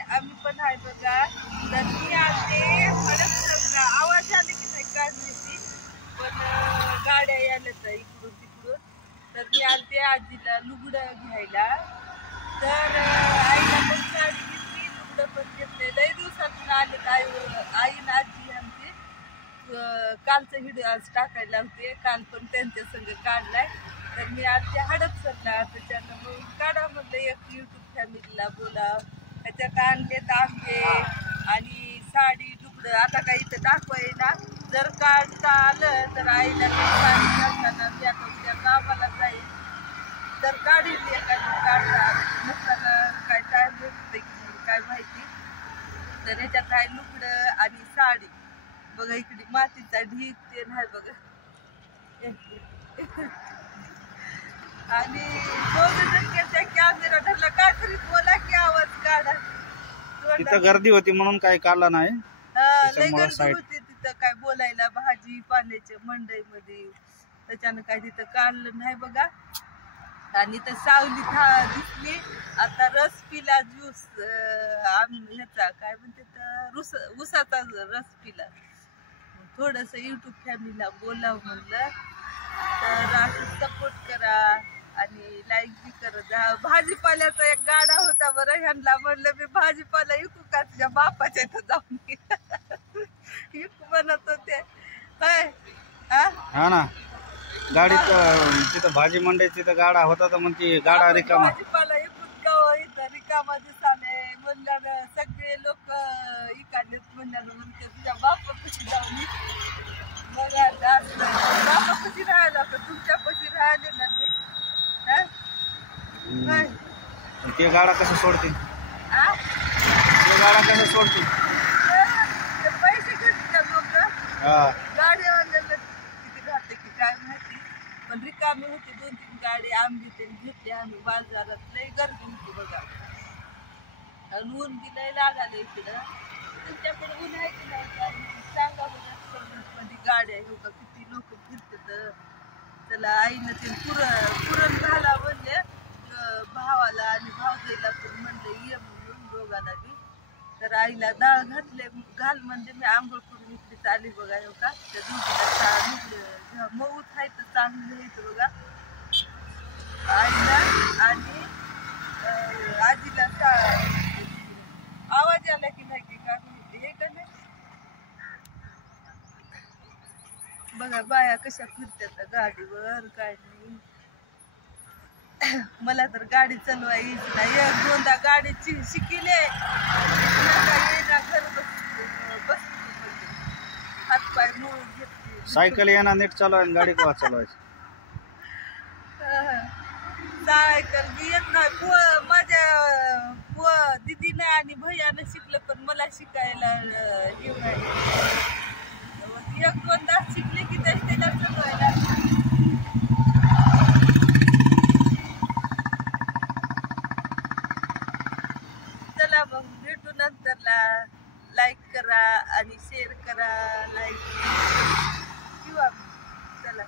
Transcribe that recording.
आम्ही पण आहे बघा. तर मी आले परत आवाज आले की नाही काय माहिती, पण गाड्या यायला इकडून तिकडून. तर मी आलते आजीला लुगडं घ्यायला. तर आईला पण साडी घेतली, लुगडं पण घेतले. लई दिवसातून आले आई ना आजी आमची. कालचं व्हिडिओ आज टाकायला होते, काल पण त्यांच्या संग काढलाय. तर मी आज ते हडपसरला त्याच्यानं मग काढा म्हणलं एक युट्यूब फॅमिलीला बोला. त्याच्यात आणलेत आंबे आणि साडी लुगडं. आता काही इथं दाखवायला जर काढता आलं तर आईला साडी घालताना मी आता उद्या कामाला जाईल तर काढील एखादी. काढता नसताना काय टाइम भेटते की काय माहिती. तर ह्याच्यात आहे लुगडं आणि साडी. बघा इकडे मातीचा ढीग ते नाही बघा. आणि त्या कॅमेरा धरला काय तरी बोला की आवाज काढा. तिथं गर्दी होती म्हणून काही काढला नाही. लय गर्दी होती तिथं काय बोलायला भाजी पाल्याच्या मंडईमध्ये. त्याच्यानं काय तिथं काढलं नाही बघा. आणि तर सावली दिसली. आता रस पिला ज्यूस ह्याचा काय म्हणते उसाचा रस पिला. थोडस युट्यूब फॅमिलीला बोलावं म्हणलं. तर असं सपोर्ट करा आणि लाईक बी करत जा. भाजीपाल्याचा एक गाडा होता बरं, ह्यांना म्हणलं मी भाजीपाला विकू का तुझ्या बापाच्या इथं जाऊन विकू म्हणत होते. हा ना, गाडीत तिथं भाजी मंडई तिथं गाडा होता तर म्हणते गाडा रिकामा. भाजीपाला विकून का इथं रिकामा दिसाले म्हणल्यानं सगळे लोक इकाडलेत म्हणल्यानं म्हणते तुझ्या बापापाशी जाऊन बघा. बापापाशी राहायला का तुमच्यापाशी राहिले ना मी. ते गाडा कसं सोडते, ते गाडा कसं सोडते. पैसे घेतले लोक गाडीवाल्याला किती राहते की काय माहिती. पण रिकामी होती 2-3 गाडी आंबी ते घेतली आम्ही बाजारात. लई गर्दी होती बघा. आणि ऊन बी लई लागाले इकडं. तुमच्याकडे ऊन आहे की नाही सांगा बघा. मध्ये गाड्या येऊ का किती लोक फिरतात. त्याला आईनं ते पुरण घाला म्हणले भावाला आणि भावजाईला पण म्हणलं ये म्हणून दोघांना बी. तर आईला डाळ घाल म्हणजे मी आंघोळ करून इकडे चाली बघा. हो का त्या दुधीला मऊ आहे तर चांगलं येतं बघा आईला. आणि आजीला आवाज आला की नाही की काय हे का नाही बघा. बाया कशा फिरतात गाडीवर काय नाही. मला तर गाडी चालवायची नाही. 1-2दा गाडी शिकले घर बस हातपाय मोडून घेतली. सायकल येणार नीट चालवाय, गाडी कवा चालवायची. सायकल बी येत नाही. माझ्या दिदीने आणि भैयानं शिकलं पण मला शिकायला येऊ नाही. 1-2दा शिकले की त्याला चालवायला. चला मग भेटू नंतरला. लाईक करा आणि शेअर करा. लाईक किंवा चला.